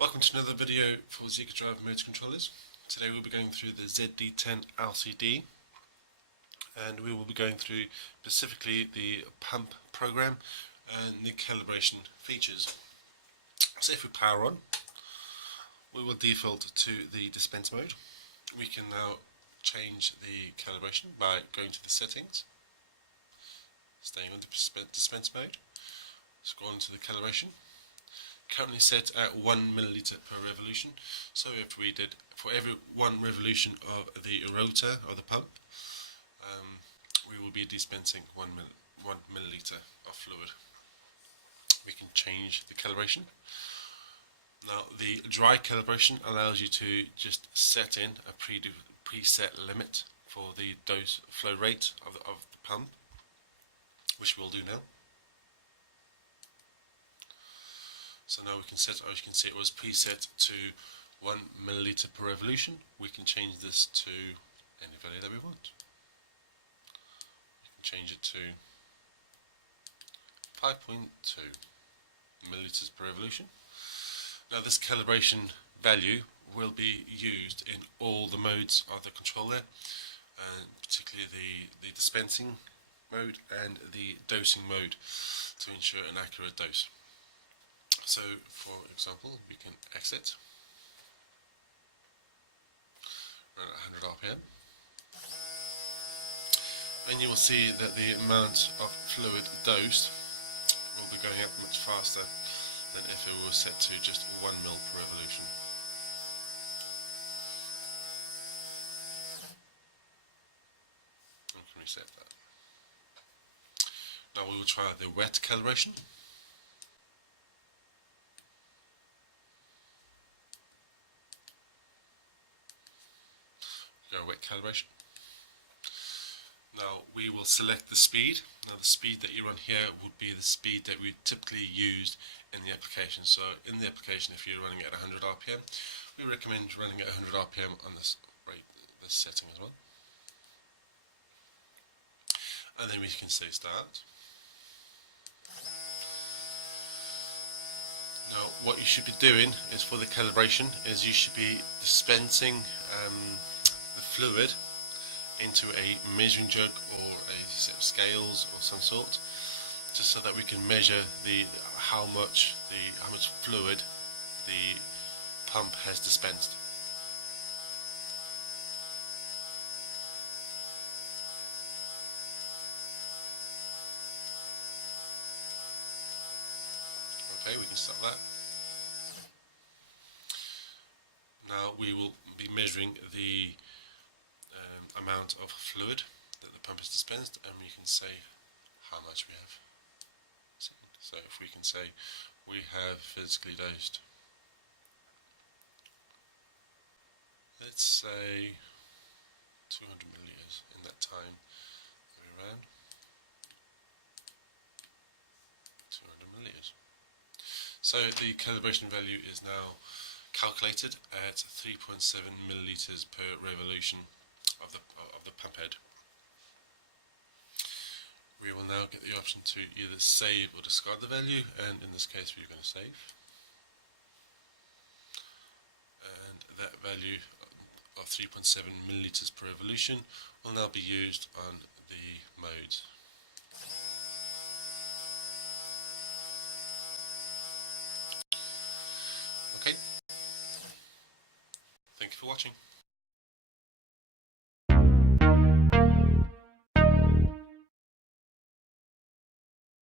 Welcome to another video for Zikodrive motor controllers. Today we'll be going through the ZD10LCD and we will be going through specifically the pump program and the calibration features. So if we power on, we will default to the dispense mode. We can now change the calibration by going to the settings, staying on the dispense mode, scroll into the calibration. Currently set at 1 milliliter per revolution. So if we did for every 1 revolution of the rotor or the pump, we will be dispensing 1 milliliter of fluid. We can change the calibration. Now the dry calibration allows you to just set in a preset limit for the dose flow rate of the pump, which we'll do now. So now we can set, as you can see, it was preset to 1 milliliter per revolution. We can change this to any value that we want. We can change it to 5.2 milliliters per revolution. Now this calibration value will be used in all the modes of the controller, particularly the dispensing mode and the dosing mode, to ensure an accurate dose. So, for example, we can exit, run at 100 RPM, and you will see that the amount of fluid dosed will be going up much faster than if it was set to just 1 ml per revolution. We can reset that. Now we will try the wet calibration. Wet calibration. Now we will select the speed. Now the speed that you run here would be the speed that we typically use in the application. So in the application, if you're running at 100 RPM, we recommend running at 100 RPM on this rate, this setting as well. And then we can say start. Now what you should be doing is, for the calibration, is you should be dispensing fluid into a measuring jug or a set of scales or some sort, just so that we can measure how much fluid the pump has dispensed. Okay, we can stop that. Now we will be measuring the amount of fluid that the pump has dispensed, and we can say how much we have. So if we can say we have physically dosed, let's say 200 milliliters in that time that we ran. 200 milliliters. So the calibration value is now calculated at 3.7 milliliters per revolution of the pump head. We will now get the option to either save or discard the value, and in this case we're going to save. And that value of 3.7 milliliters per revolution will now be used on the modes. Okay. Thank you for watching.